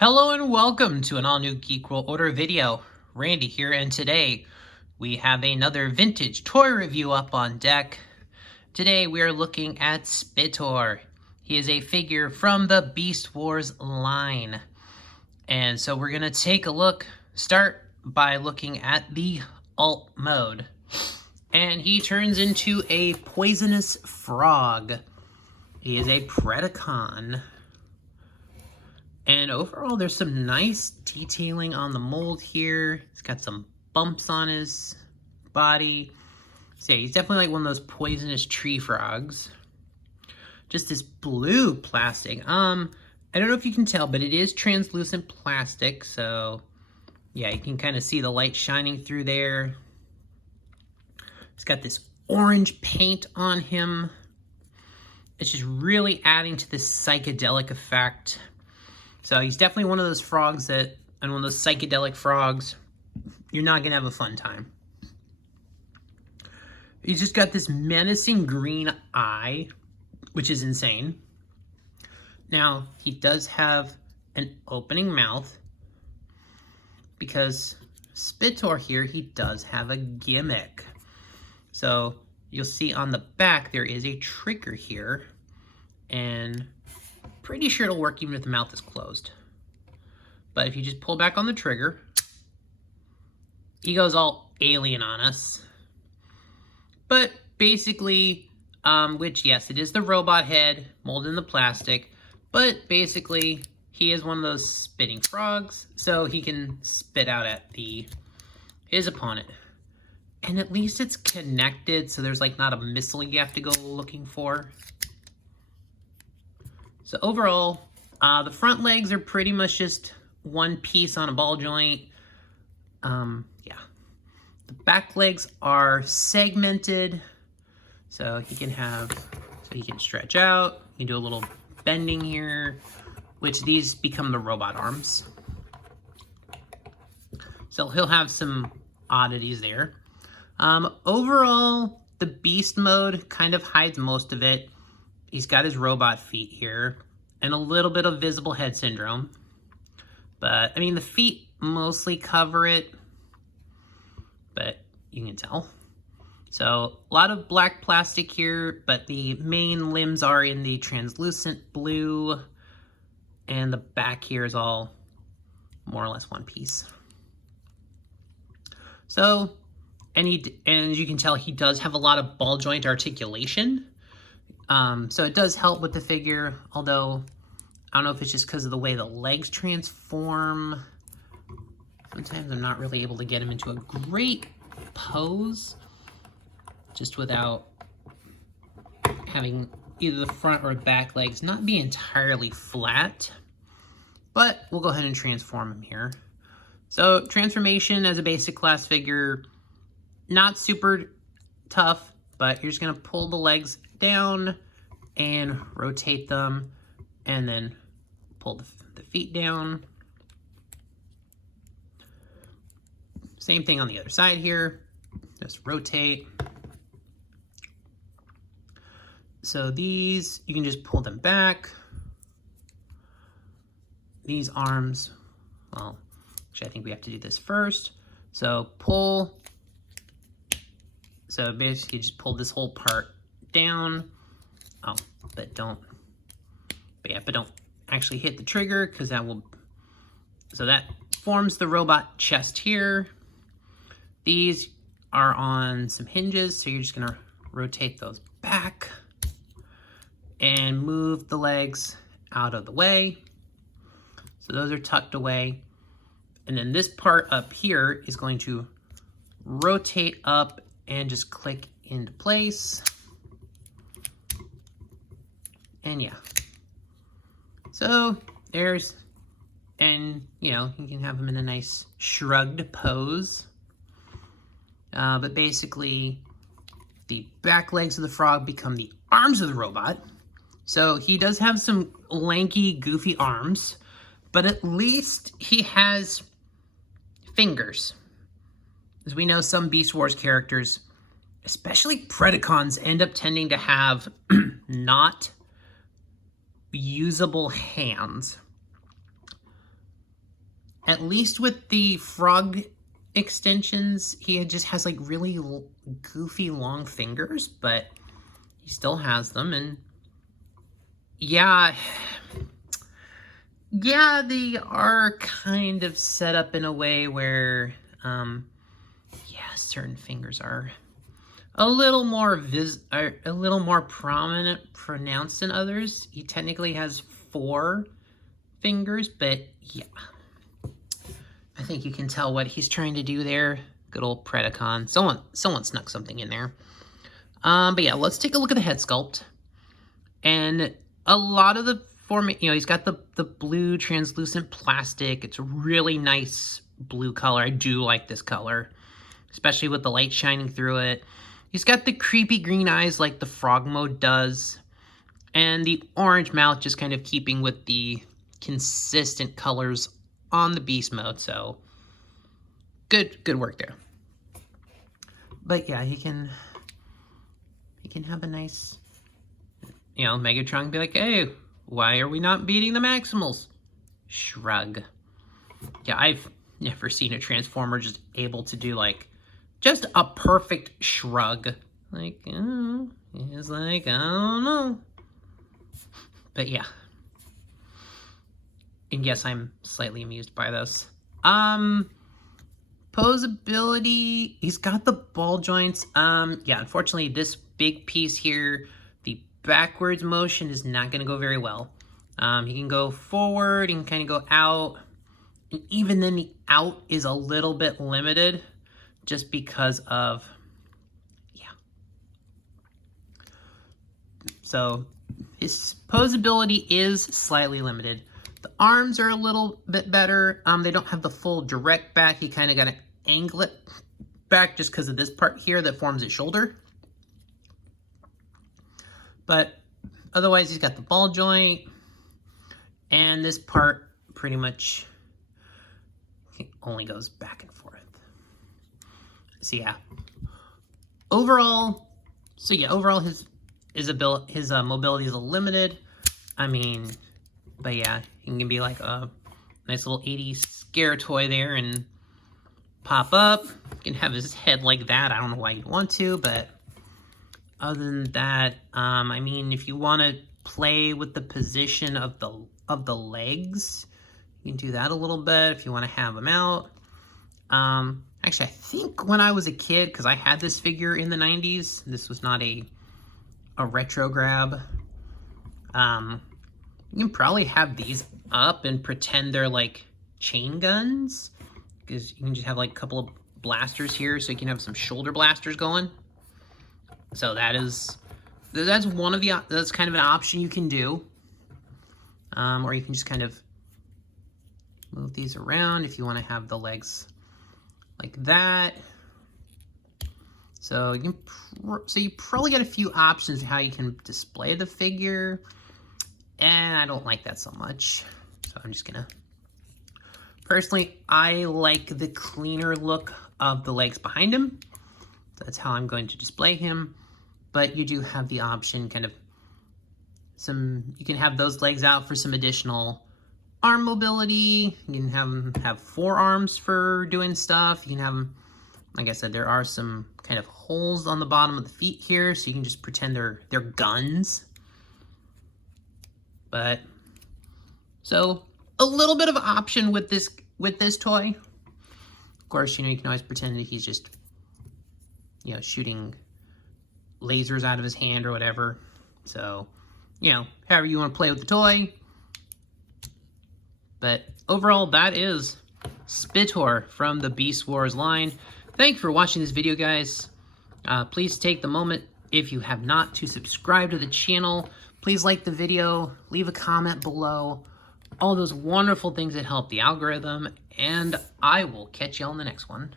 Hello and welcome to an all-new Geek World Order video. Randy here, and today we have another vintage toy review up on deck. Today we are looking at Spittor. He is a figure from the Beast Wars line. And so we're going to take a look, start by looking at the alt mode. And he turns into a poisonous frog. He is a Predacon. And overall, there's some nice detailing on the mold here. He's got some bumps on his body. So yeah, he's definitely like one of those poisonous tree frogs. Just this blue plastic. I don't know if you can tell, but it is translucent plastic. So yeah, you can kind of see the light shining through there. He's got this orange paint on him. It's just really adding to this psychedelic effect. So he's definitely one of those frogs and one of those psychedelic frogs, you're not going to have a fun time. He's just got this menacing green eye, which is insane. Now, he does have an opening mouth because Spittor here, he does have a gimmick. So you'll see on the back, there is a trigger here, and pretty sure it'll work even if the mouth is closed. But if you just pull back on the trigger, he goes all alien on us. But basically, which yes, it is the robot head molded in the plastic, but basically he is one of those spitting frogs, so he can spit out at his opponent. And at least it's connected, so there's like not a missile you have to go looking for. So overall, the front legs are pretty much just one piece on a ball joint. Yeah. The back legs are segmented, so he can stretch out. You can do a little bending here, which these become the robot arms. So he'll have some oddities there. Overall, the beast mode kind of hides most of it. He's got his robot feet here and a little bit of visible head syndrome. But, I mean, the feet mostly cover it, but you can tell. So, a lot of black plastic here, but the main limbs are in the translucent blue, and the back here is all more or less one piece. So, and as you can tell, he does have a lot of ball joint articulation. So it does help with the figure, although I don't know if it's just because of the way the legs transform. Sometimes I'm not really able to get him into a great pose just without having either the front or back legs not be entirely flat. But we'll go ahead and transform him here. So transformation as a basic class figure, not super tough, but you're just going to pull the legs down and rotate them, and then pull the feet down. Same thing on the other side here. Just rotate. So these, you can just pull them back. These arms, well, actually I think we have to do this first. So pull. So basically just pull this whole part down. Oh, but don't actually hit the trigger, because so that forms the robot chest here. These are on some hinges, so you're just gonna rotate those back and move the legs out of the way. So those are tucked away. And then this part up here is going to rotate up and just click into place. And yeah. So there's, and you know, you can have them in a nice shrugged pose. But basically, the back legs of the frog become the arms of the robot. So he does have some lanky, goofy arms, but at least he has fingers. As we know, some Beast Wars characters, especially Predacons, end up tending to have not usable hands. at least with the frog extensions, he just has like really goofy long fingers, but he still has them. And yeah, they are kind of set up in a way where, yeah, certain fingers are a little more pronounced than others. He technically has 4 fingers, but yeah, I think you can tell what he's trying to do there. Good old Predacon. Someone snuck something in there. But yeah, let's take a look at the head sculpt. And a lot of the he's got the blue translucent plastic. It's a really nice blue color. I do like this color, especially with the light shining through it. He's got the creepy green eyes like the frog mode does, and the orange mouth just kind of keeping with the consistent colors on the beast mode. So good work there. But yeah, he can have a nice, Megatron be like, hey, why are we not beating the Maximals? Shrug. Yeah, I've never seen a Transformer just able to do like just a perfect shrug. Like, he's like, I don't know. But yeah. And yes, I'm slightly amused by this. Posability, he's got the ball joints. Yeah, unfortunately, this big piece here, the backwards motion is not going to go very well. He can go forward, he can kind of go out. And even then, the out is a little bit limited just because of, yeah. So his posability is slightly limited. The arms are a little bit better. They don't have the full direct back. You kind of got to angle it back just because of this part here that forms his shoulder. But otherwise, he's got the ball joint. And this part pretty much only goes back and forth. So yeah. Overall, his mobility is limited. I mean, but yeah, he can be like a nice little 80s scare toy there and pop up. You can have his head like that. I don't know why you'd want to, but other than that, I mean, if you want to play with the position of the legs, you can do that a little bit if you want to have them out. Actually, I think when I was a kid, because I had this figure in the 90s, this was not a retro grab. You can probably have these up and pretend they're like chain guns, because you can just have like a couple of blasters here, so you can have some shoulder blasters going. So that's kind of an option you can do. Or you can just kind of move these around if you want to have the legs like that. So you probably get a few options of how you can display the figure, and I don't like that so much. So I'm just gonna, personally, I like the cleaner look of the legs behind him. That's how I'm going to display him. But you do have the option, kind of, you can have those legs out for some additional arm mobility. You can have them have 4 arms for doing stuff. You can have them, like I said, there are some kind of holes on the bottom of the feet here, so you can just pretend they're guns. But, so, a little bit of option with this toy. Of course, you can always pretend that he's just, shooting lasers out of his hand or whatever. So, however you want to play with the toy. But overall, that is Spittor from the Beast Wars line. Thank you for watching this video, guys. Please take the moment, if you have not, to subscribe to the channel. Please like the video, leave a comment below. All those wonderful things that help the algorithm. And I will catch you on the next one.